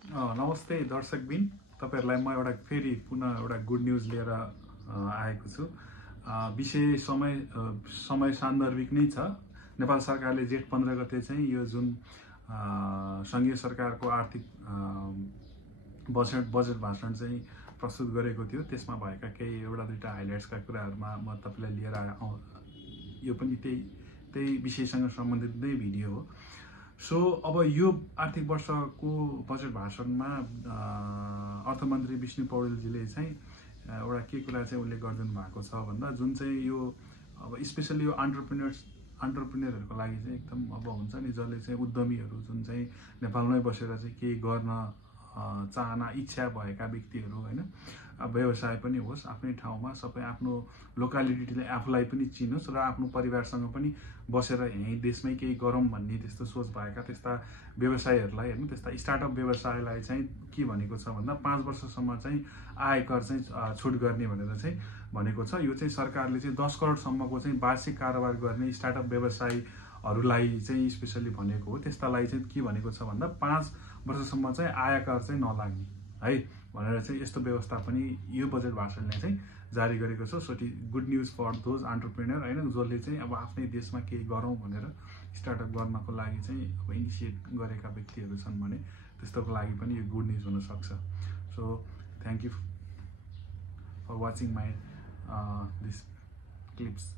नमस्ते दर्शकबिन, तपाईहरुलाई म फेरि पुनः एउटा गुड न्यूज लिएर आएको छु। विषय समय सान्दर्भिक नै छ। नेपाल सरकारले जेठ 15 गते चाहिँ यो जुन संघीय सरकारको आर्थिक बजेट भाषण चाहिँ प्रस्तुत गरेको थियो, त्यसमा भएका केही एउटा दुईटा हाइलाइट्सका कुराहरुमा म तपाईलाई लिएर यो पनि त्यही विषयसँग सम्बन्धित नै भिडियो हो। सो अब यो आर्थिक वर्षको बजेट भाषणमा अर्थमन्त्री विष्णु पौडेलजीले चाहिँ एउटा के कुरा चाहिँ उल्लेख गर्दिनु भएको छ भन्दा, जुन चाहिँ यो अब स्पेशली यो एन्टरप्रेन्योरहरुको लागि चाहिँ एकदम अब हुन्छ नि, जसले चाहिँ उद्यमीहरु जुन चाहिँ नेपालमै बसेर चाहिँ केही गर्न चाहना इच्छा भएका व्यक्तिहरु हैन, व्यवसाय पनि होस्, आफ्नै ठाउँमा सबै आफ्नो लोकालिटीले आफूलाई पनि चिनोस् र आफ्नो परिवारसँग पनि बसेर यही देशमै केही गरौँ भन्ने त्यस्तो सोच भएका त्यस्ता व्यवसायहरुलाई हैन, त्यस्ता स्टार्टअप व्यवसायलाई चाहिँ के भनेको छ भन्दा 5 वर्षसम्म चाहिँ आयकर चाहिँ छुट गर्ने भनेर चाहिँ भनेको छ। यो चाहिँ सरकारले चाहिँ 10 करोड सम्मको चाहिँ वार्षिक कारोबार गर्ने स्टार्टअप व्यवसायहरुलाई चाहिँ स्पेशली भनेको हो। त्यस्तालाई चाहिँ के भनेको छ भन्दा 5 वर्षसम्म चाहिँ आयकर चाहिँ नलाग्ने है भनेर चाहिँ यस्तो व्यवस्था पनि यो बजेट भाषणले चाहिँ जारी गरेको छ। So good news for those entrepreneur हैन, जसले चाहिँ अब आफ्नै देशमा केही गरौँ भनेर स्टार्टअप गर्नको लागि चाहिँ अब इनिसिएट गरेका व्यक्तिहरु छन् भने त्यस्तोको लागि पनि यो गुड न्यूज हुन सक्छ। So thank you for watching my this clips.